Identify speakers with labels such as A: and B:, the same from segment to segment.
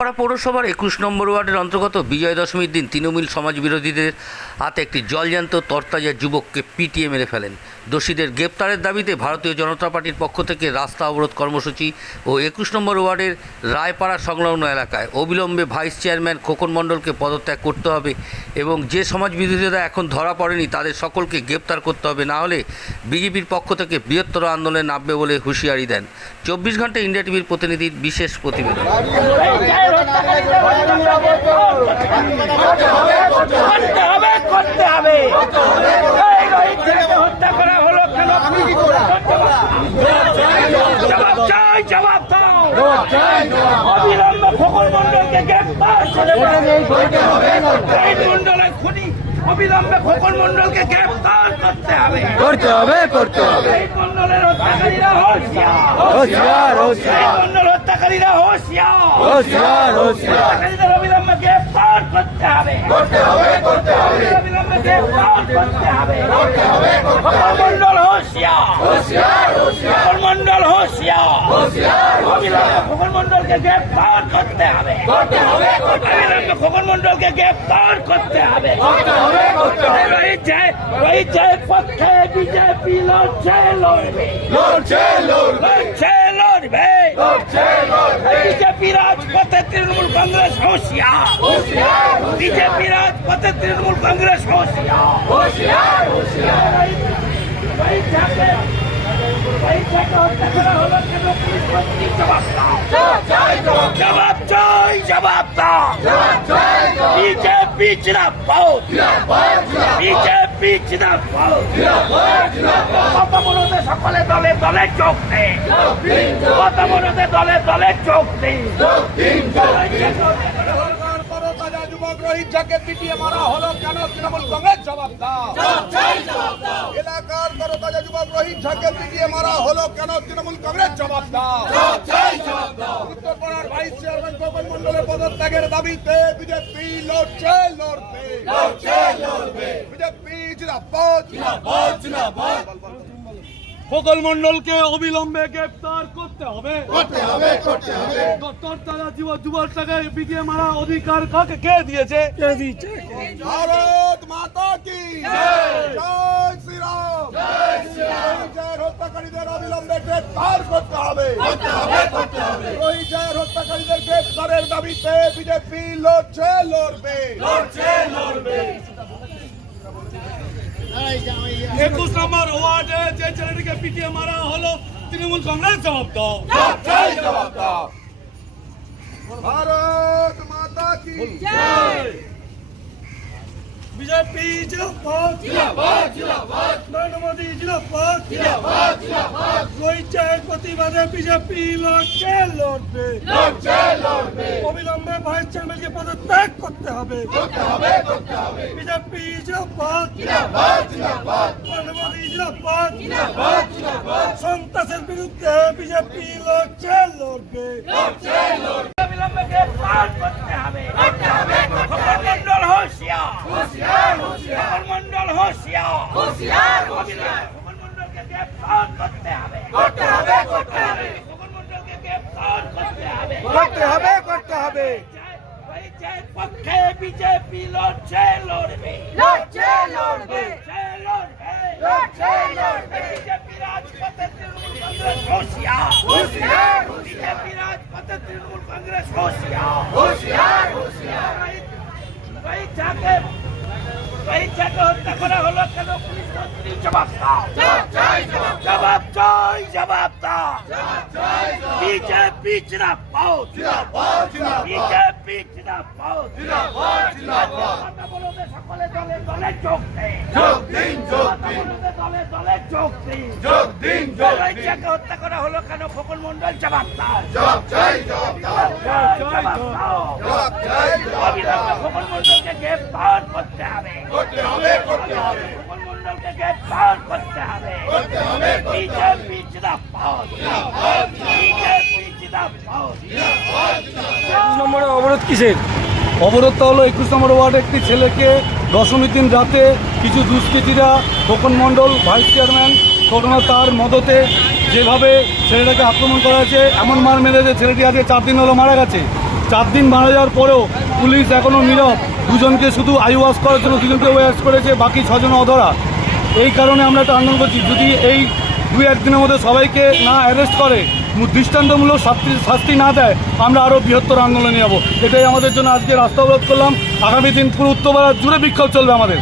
A: পাড়া পৌরসভার একুশ নম্বর ওয়ার্ডের অন্তর্গত বিজয় দশমীর দিন তৃণমূল সমাজ বিরোধীদের হাতে একটি জলজান্ত তরতাজা যুবককে পিটিয়ে মেরে ফেলেন। দোষীদের গ্রেপ্তারের দাবিতে ভারতীয় জনতা পার্টির পক্ষ থেকে রাস্তা অবরোধ কর্মসূচি ও একুশ নম্বর ওয়ার্ডের রায়পাড়া সংলগ্ন এলাকায়। অবিলম্বে ভাইস চেয়ারম্যান খোকন মণ্ডলকে পদত্যাগ করতে হবে এবং যে সমাজ বিরোধীরা এখন ধরা পড়েনি তাদের সকলকে গ্রেপ্তার করতে হবে, না হলে বিজেপির পক্ষ থেকে বৃহত্তর আন্দোলনে নামবে বলে হুঁশিয়ারি দেন। চব্বিশ ঘণ্টা ইন্ডিয়া টিভির প্রতিনিধির বিশেষ প্রতিবেদন।
B: করতে হবে। করতে হবে এই রোহিতকে হত্যা করা হলো কেন জবাব চাই জবাব দাও অবিলম্বে খোকন মন্ডলকে গ্রেফতার করে মন্ডলের খুনি অবিলম্বে খোকন মন্ডলকে গ্রেফতার করতে হবে।
C: করতে হবে করতে হবে
B: মন্ডলের হত্যাকারীরা হোশিয়ার
C: হোশিয়ার
B: হত্যাকারীরা হোশিয়ার।
C: হোশিয়ার হোশিয়ার।
B: হত্যাকারীদের অবিলম্বে গ্রেফতার করতে হবে। করতে হবে করতে হবে। অবিলম্বে গ্রেফতার করতে হবে। করতে হবে মন্ডল হোশিয়ার। হোশিয়ার হোশিয়ার। মন্ডল হোশিয়ার। হোশিয়ার অবিলম্বে খোকন মন্ডলকে গ্রেফতার করতে হবে। করতে হবে অবিলম্বে খোকন মন্ডলকে গ্রেফতার করতে হবে। করতে হবে করতে হবে। রোহিত জয় রোহিত জয়ের পক্ষে বিজেপি লড়ছে লড়বে।
C: লড়ছে
B: লড়ছে লড়বে
C: লড়ছে লড়বে
B: বিজেপি রাজপথে তৃণমূল কংগ্রেস হোশিয়ার বিজেপি রাজপথে তৃণমূল কংগ্রেস হোশিয়ার
C: হোশিয়ার হোশিয়ার
B: এই যাকে এই যাকে হত্যা করা হলো কেন পুলিশ মন্ত্রী জবাব দাও
C: জয় জয়
B: জবাব চাই জবাব দাও। বিজেপি জিন্দাবাদ
C: জিন্দাবাদ।
B: বিজেপি জিন্দাবাদ
C: জিন্দাবাদ। জিন্দাবাদ
B: মতামতে সকলে দলে দলে যোগ দেয়
C: দিন
B: মতামতে দলে দলে যোগ দেয়
D: রোহিত যাকে পিটিয়ে মারা হলো কেন তৃণমূল কংগ্রেস জবাব দাও। এলাকার করো তাজা যুবক রোহিত যাকে পিটিয়ে মারা হলো কেন তৃণমূল কংগ্রেস জবাব দাও। উত্তরপাড়ার ভাইস চেয়ারম্যান গোপন মন্ডলের পদত্যাগের দাবিতে বিজেপি লড়ছে লড়বে। বিজেপি
E: ফকল মন্ডলকে অবিলম্বে গ্রেপ্তার করতে হবে।
C: করতে হবে করতে হবে।
E: ডক্টর তারা যুব যুবকটাকে পিটিয়ে মারা অধিকার কাকে কে দিয়েছে? কে দিয়েছে?
D: ভারত মাতা কি? জয়। শ্রীরাম। জয় শ্রীরাম। জয়ের হত্যাকারীদের অবিলম্বে গ্রেফতার করতে হবে।
C: করতে হবে করতে হবে।
D: রোহিত জয়ের হত্যাকারীদের গ্রেফতারের দাবিতে বিজেপি লড়ছে লড়বে।
C: লড়ছে লড়বে।
E: একুশ নম্বর ওয়ার্ডে যে ছেলেটিকে পিটিয়ে মারা হলো তৃণমূল কংগ্রেস জবাব দাও।
C: জয় জবাব দাও।
D: ভারত মাতা কি?
E: বিজেপি জিন্দাবাদ
C: জিন্দাবাদ জিন্দাবাদ।
E: নরেন্দ্র মোদী জিন্দাবাদ।
C: জিন্দাবাদ জিন্দাবাদ।
E: রয়েছে প্রতিবাদে বিজেপি লড়ছে লড়বে।
C: লড়ছে লড়বে।
E: অবিলম্বে ভাইস চেয়ারম্যানকে পদত্যাগ করতে হবে।
C: করতে হবে করতে হবে।
E: বিজেপি জিন্দাবাদ।
C: জিন্দাবাদ জিন্দাবাদ।
E: নরেন্দ্র মোদী জিন্দাবাদ।
C: জিন্দাবাদ জিন্দাবাদ।
E: সন্ত্রাসের বিরুদ্ধে বিজেপি লড়ছে লড়বে।
C: লড়ছে লড়বে।
B: অবিলম্বে গ্রেফতার করতে হবে। করতে হবে খবর মন্ডল হোশিয়ার
C: হোশিয়ার হোশিয়ার।
B: খবর মন্ডল হোশিয়ার
C: হোশিয়ার।
B: অবিলম্বে খবর মন্ডলকে গ্রেফতার করতে হবে?
C: করতে হবে করতে হবে।
B: খবর মন্ডলকে গ্রেফতার করতে হবে?
D: করতে হবে করতে হবে।
B: পক্ষে বিজেপি লড়ছে লড়বে।
C: লড়ছে লড়বে।
B: লড়বে।
C: লড়ছে লড়বে।
B: বিজেপি রাজপথে তৃণমূল কংগ্রেস হোশিয়ার
C: হোশিয়ার।
B: বিজেপি রাজপথে তৃণমূল কংগ্রেস হোশিয়ার।
C: হোশিয়ার হোশিয়ার।
B: ওই যাকে ওই যাকে হত্যা করা হলো কেন পুলিশ মন্ত্রী জবাব দাও।
C: জবাব
B: চাই জবাব দাও। বিজেপি জিন্দাবাদ।
C: জিন্দাবাদ জিন্দাবাদ।
B: বিজেপি জিন্দাবাদ।
C: জিন্দাবাদ জিন্দাবাদ।
B: কথা বলতে সকলে দলে দলে যোগ দেয়
C: যোগ দিন যোগ দিন।
B: দলে দলে যোগ দিন।
C: যোগ দিন যোগ দিন।
B: যাকে হত্যা করা হলো কেন? খোকন মন্ডল জবাব দাও।
C: জবাব চাই জবাব দাও।
B: জবাব দাও।
C: জবাব চাই
B: অবিলম্বে খোকন মন্ডলকে গ্রেফতার করতে হবে।
C: করতে হবে করতে হবে।
B: খোকন মন্ডলকে গ্রেফতার করতে হবে।
C: করতে হবে
B: বিজেপি জিন্দাবাদ। বিজেপি জিন্দাবাদ
E: নম্বরে অবরোধ কিসের? অবরোধটা হলো একুশ নম্বর ওয়ার্ডে একটি ছেলেকে দশমীর দিন রাতে কিছু দুষ্কৃতীরা খোকন মণ্ডল, ভাইস চেয়ারম্যান, ঘটনা তার মদতে যেভাবে ছেলেটাকে আক্রমণ করা হয়েছে, এমন মার মেরেছে ছেলেটি আজকে চার দিন হলো মারা গেছে। চার দিন মারা যাওয়ার পরেও পুলিশ এখনও নীরব। দুজনকে শুধু আই ওয়াশ করার জন্য দুজনকে ওয়াশ করেছে, বাকি ছজন অধরা। এই কারণে আমরা একটা আন্দোলন করছি। যদি এই দুই একদিনের মধ্যে সবাইকে না অ্যারেস্ট করে দৃষ্টান্তমূলক শাস্তি শাস্তি না দেয় আমরা আরও বৃহত্তর আন্দোলনে যাব। এটাই আমাদের জন্য আজকে রাস্তা অবরোধ করলাম। আগামী দিন পুরো উত্তরপাড়া জুড়ে বিক্ষোভ চলবে আমাদের।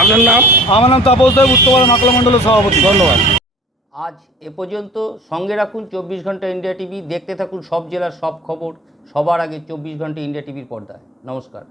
B: আপনার নাম?
E: আমার নাম তাপস দেব উত্তরপাড়া নাকলা মণ্ডলের সভাপতি। ধন্যবাদ।
A: আজ এ পর্যন্ত সঙ্গে রাখুন চব্বিশ ঘণ্টা ইন্ডিয়া টিভি। দেখতে থাকুন সব জেলার সব খবর। সবার আগে চব্বিশ ঘণ্টা ইন্ডিয়া টিভির পর্দায়। নমস্কার।